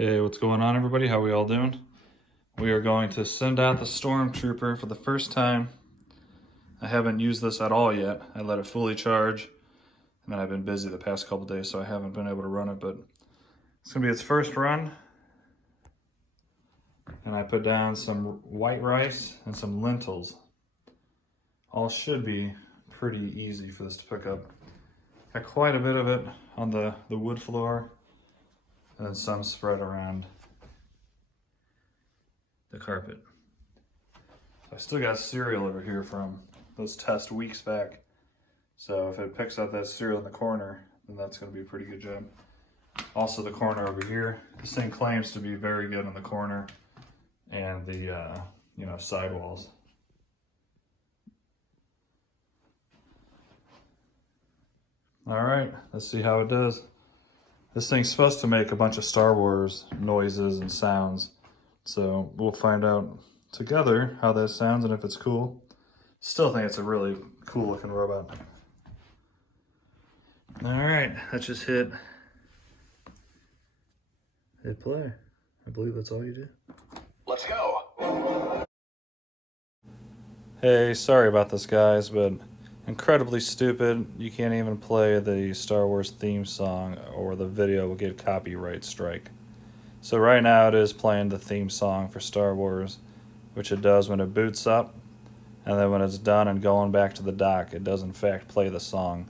Hey, what's going on, everybody? How we all doing? We are going to send out the Stormtrooper for the first time. I haven't used this at all yet. I let it fully charge, and then I've been busy the past couple days, so I haven't been able to run it, but it's gonna be its first run. And I put down some white rice and some lentils. All should be pretty easy for this to pick up. Got quite a bit of it on the wood floor, and then some spread around the carpet. I still got cereal over here from those tests weeks back. So if it picks up that cereal in the corner, then that's gonna be a pretty good job. Also the corner over here, this thing claims to be very good in the corner and the sidewalls. All right, let's see how it does. This thing's supposed to make a bunch of Star Wars noises and sounds. So we'll find out together how that sounds and if it's cool. Still think it's a really cool looking robot. All right, let's just hit play. I believe that's all you do. Let's go. Hey, sorry about this, guys, but incredibly stupid. You can't even play the Star Wars theme song or the video will get copyright strike. So right now it is playing the theme song for Star Wars, which it does when it boots up, and then when it's done and going back to the dock, it does in fact play the song.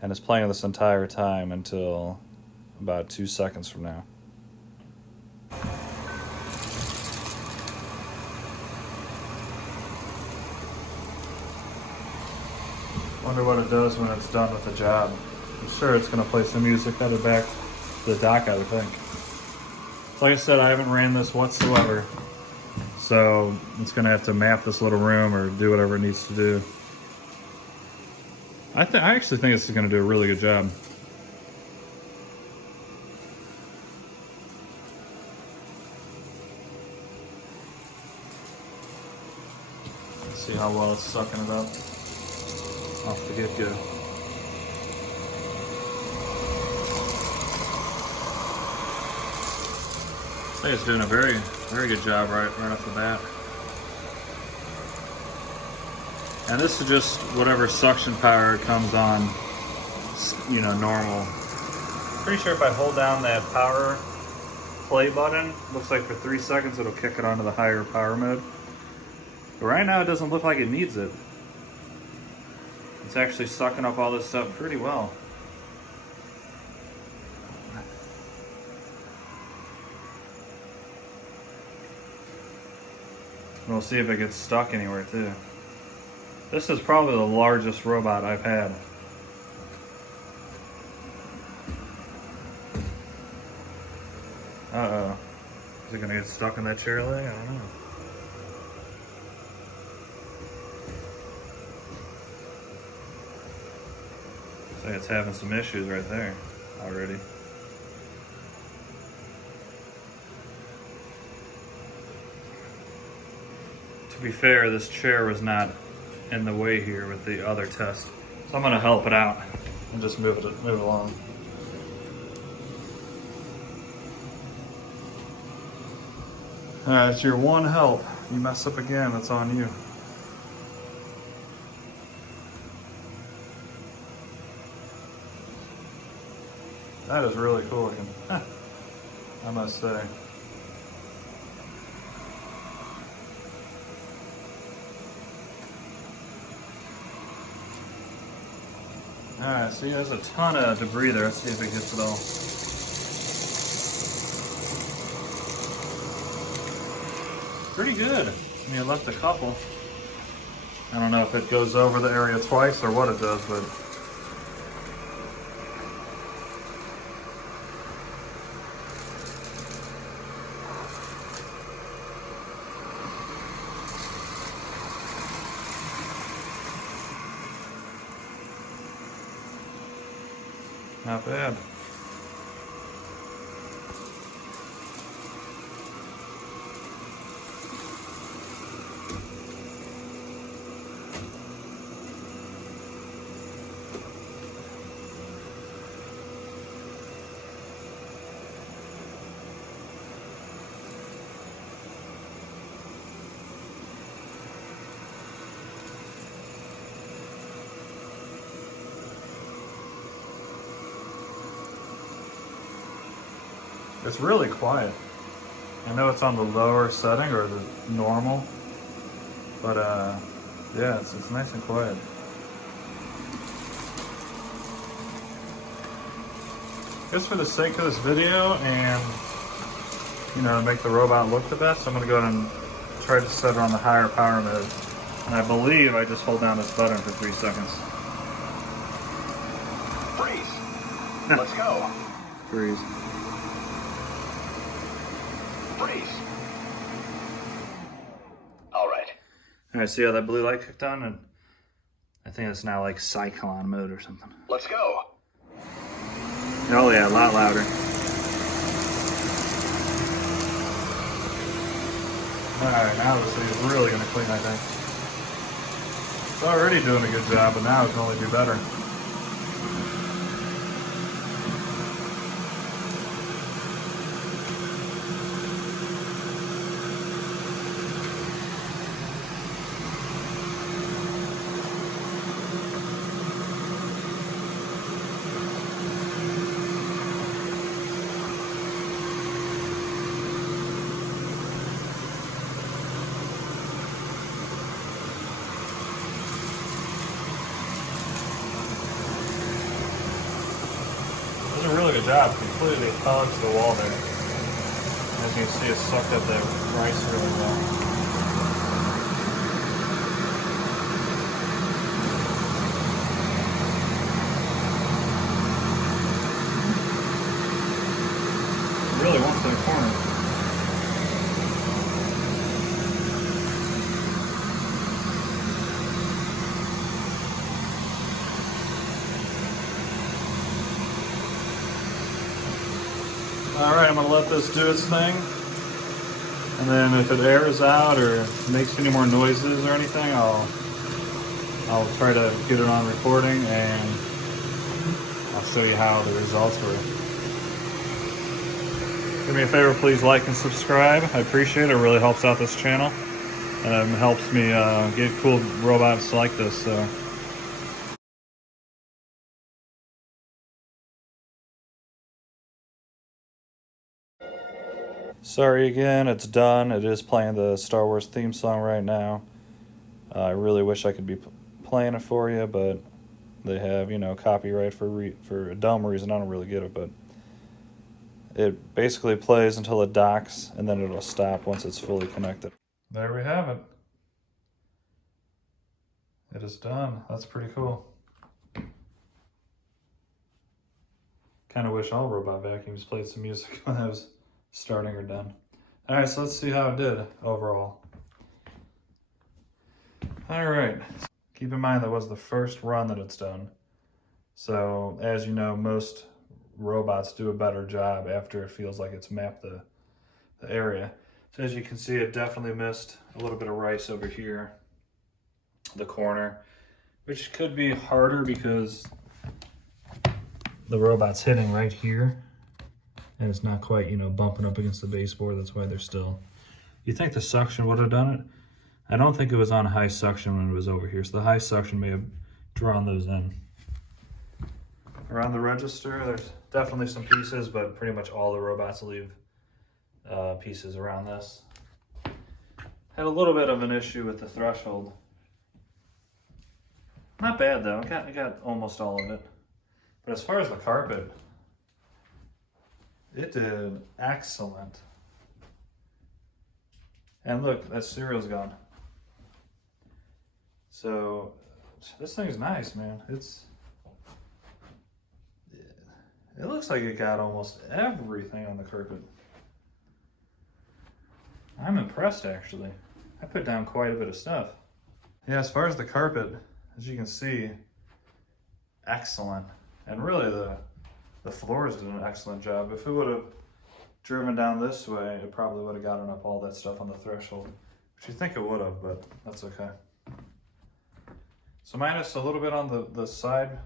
And it's playing this entire time until about 2 seconds from now. Wonder what it does when it's done with the job. I'm sure it's going to play some music headed back to the dock, I would think. Like I said, I haven't ran this whatsoever, so it's going to have to map this little room or do whatever it needs to do. I actually think it's going to do a really good job. Let's see how well it's sucking it up off the get-go. I think it's doing a very, very good job right off the bat. And this is just whatever suction power comes on, normal. Pretty sure if I hold down that power play button, looks like for 3 seconds it'll kick it onto the higher power mode. But right now it doesn't look like it needs it. It's actually sucking up all this stuff pretty well. We'll see if it gets stuck anywhere too. This is probably the largest robot I've had. Uh-oh. Is it gonna get stuck in that chair leg? I don't know. So it's having some issues right there already. To be fair, this chair was not in the way here with the other test. So I'm gonna help it out and just move it along. It's your one help. You mess up again, it's on you. That is really cool looking, I must say. Alright, see, there's a ton of debris there. Let's see if it gets it all. Pretty good. I mean, I left a couple. I don't know if it goes over the area twice or what it does, but not bad. It's really quiet. I know it's on the lower setting or the normal, but yeah, it's nice and quiet. Just for the sake of this video and, you know, to make the robot look the best, I'm gonna go ahead and try to set it on the higher power mode. And I believe I just hold down this button for 3 seconds. Freeze! Let's go! Freeze. Freeze! Alright. Alright, see how that blue light kicked on? And I think it's now like Cyclone mode or something. Let's go! Oh yeah, a lot louder. Alright, now this thing is really going to clean, I think. It's already doing a good job, but now it can only do better. Does a really good job. Completely hugs the wall there. As you can see, it sucked up that rice really well. It really wants that corner. Alright, I'm going to let this do its thing. And then if it airs out or makes any more noises or anything, I'll try to get it on recording and I'll show you how the results were. Do me a favor, please like and subscribe. I appreciate it. It really helps out this channel. And it helps me get cool robots like this. So. Sorry again, it's done. It is playing the Star Wars theme song right now. I really wish I could be playing it for you, but they have, you know, copyright for a dumb reason. I don't really get it, but it basically plays until it docks, and then it'll stop once it's fully connected. There we have it. It is done. That's pretty cool. Kind of wish all robot vacuums played some music when I was starting or done. Alright, so let's see how it did overall. Alright, keep in mind that was the first run that it's done. So, as you know, most robots do a better job after it feels like it's mapped the area. So as you can see, it definitely missed a little bit of rice over here, the corner, which could be harder because the robot's hitting right here. And it's not quite, you know, bumping up against the baseboard. That's why they're still... You think the suction would have done it? I don't think it was on high suction when it was over here. So the high suction may have drawn those in. Around the register, there's definitely some pieces, but pretty much all the robots leave pieces around this. Had a little bit of an issue with the threshold. Not bad though. I got almost all of it. But as far as the carpet, it did excellent. And look, that cereal's gone. So this thing's nice, man. It looks like it got almost everything on the carpet. I'm impressed actually. I put down quite a bit of stuff. Yeah, as far as the carpet, as you can see, excellent. And really the floors did an excellent job. If it would have driven down this way, it probably would have gotten up all that stuff on the threshold, which you think it would have, but that's okay. So minus a little bit on the side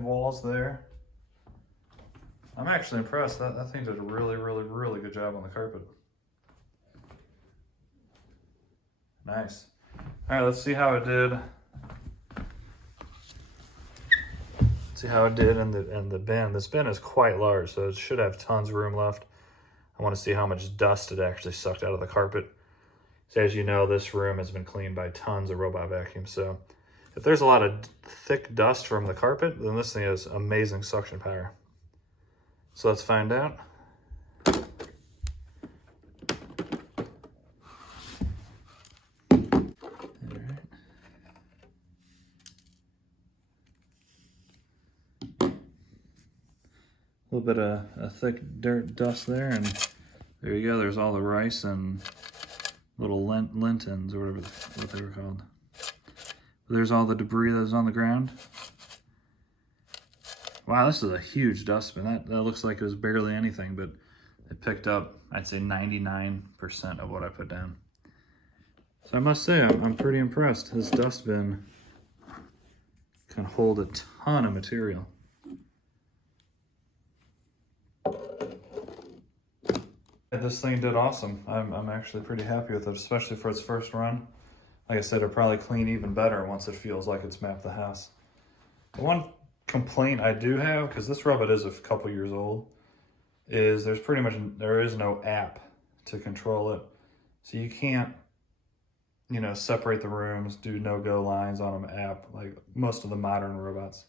walls there. I'm actually impressed. That thing did a really, really, really good job on the carpet. Nice. All right, let's see how it did. Let's see how it did in the bin. This bin is quite large, so it should have tons of room left. I want to see how much dust it actually sucked out of the carpet. So as you know, this room has been cleaned by tons of robot vacuums. So if there's a lot of thick dust from the carpet, then this thing has amazing suction power. So let's find out. A little bit of a thick dirt dust there, and there you go. There's all the rice and little lentils, or whatever what they were called. There's all the debris that's on the ground. Wow, this is a huge dustbin. That looks like it was barely anything, but it picked up, I'd say 99% of what I put down. So I must say, I'm pretty impressed. This dustbin can hold a ton of material. This thing did awesome. I'm actually pretty happy with it, especially for its first run. Like I said, it'll probably clean even better once it feels like it's mapped the house. The one complaint I do have, because this robot is a couple years old, is there is no app to control it. So you can't, you know, separate the rooms, do no-go lines on an app like most of the modern robots.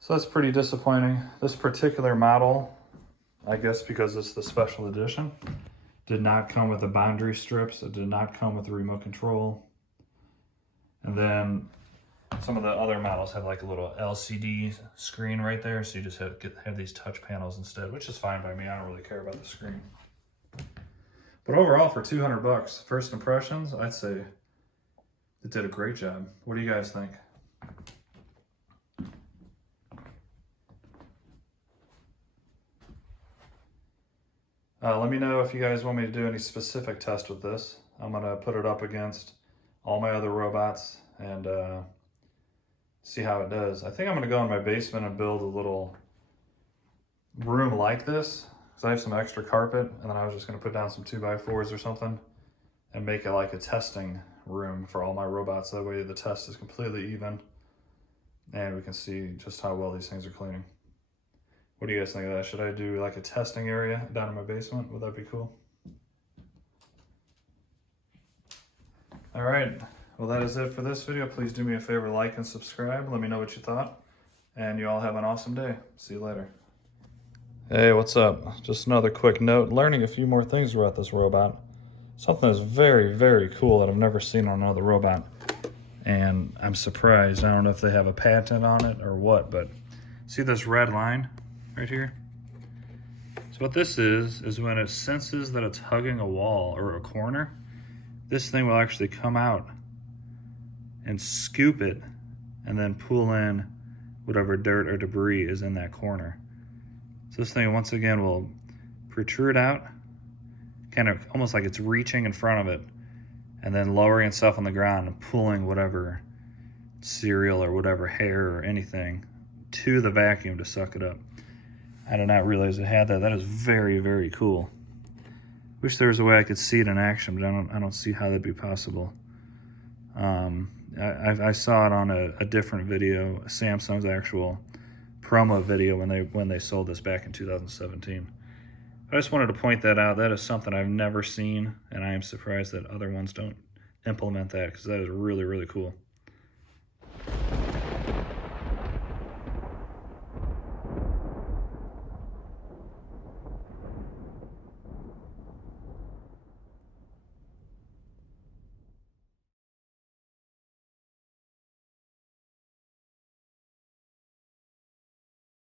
So that's pretty disappointing. This particular model, I guess because it's the special edition, did not come with the boundary strips. It did not come with the remote control. And then some of the other models have like a little LCD screen right there. So you just have these touch panels instead, which is fine by me. I don't really care about the screen. But overall, for 200 bucks, first impressions, I'd say it did a great job. What do you guys think? Let me know if you guys want me to do any specific test with this. I'm gonna put it up against all my other robots and see how it does. I think I'm gonna go in my basement and build a little room like this, because I have some extra carpet, and then I was just gonna put down some 2x4s or something and make it like a testing room for all my robots. That way the test is completely even and we can see just how well these things are cleaning. What do you guys think of that? Should I do like a testing area down in my basement? Would that be cool? All right, well that is it for this video. Please do me a favor, like and subscribe. Let me know what you thought, and you all have an awesome day. See you later. Hey, what's up? Just another quick note, learning a few more things about this robot. Something that's very, very cool that I've never seen on another robot, and I'm surprised. I don't know if they have a patent on it or what, but see this red line right here? So what this is when it senses that it's hugging a wall or a corner, this thing will actually come out and scoop it and then pull in whatever dirt or debris is in that corner. So this thing, once again, will protrude out, kind of almost like it's reaching in front of it, and then lowering itself on the ground and pulling whatever cereal or whatever hair or anything to the vacuum to suck it up. I did not realize it had that. That is very, very cool. Wish there was a way I could see it in action, but I don't see how that'd be possible. I saw it on a different video, Samsung's actual promo video when they sold this back in 2017. I just wanted to point that out. That is something I've never seen, and I am surprised that other ones don't implement that, because that is really, really cool.